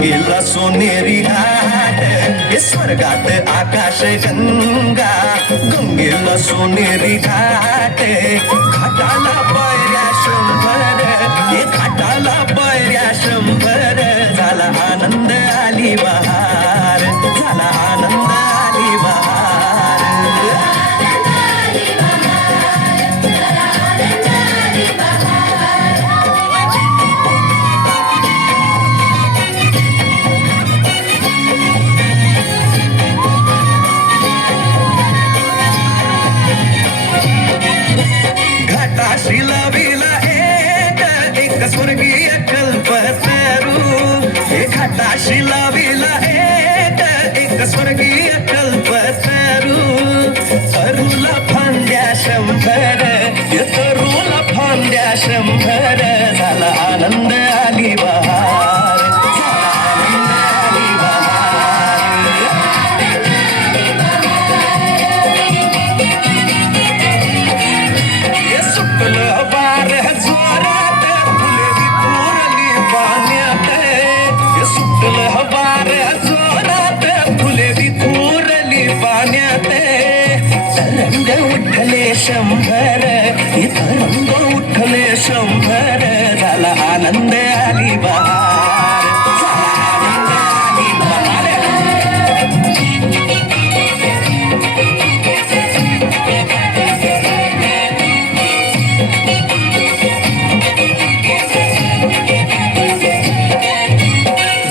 गंगेला सोनेरी घाट हे स्वर्गात आकाश गंगा गंगेला सोनेरी घाट घाटाला पायऱ्या शंभर हे घाटाला पायऱ्या शंभर झाला आनंद आली बहार झाला आनंद आली बहार घाटाशी लाविला एक स्वर्गीय कल्पतरू हे घाटाशी लाविला एक स्वर्गीय कल्पतरू तरुला फांद्या शंभर तरुला फांद्या शंभर झाला आनंद आली बहार झाला आनंद आली बहार हे सुटलं वार जोरात फुले विखुरली पाण्यात हे सुटलं वार जोरात फुले विखुरली पाण्यात तरंग उठले शंभर हे तरंग उठले शंभर झाला आनंद आली बहार झाला आनंद आली बहार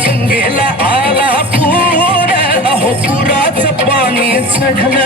गंगेला आला पूर अहो पुराचं पाणी चढलं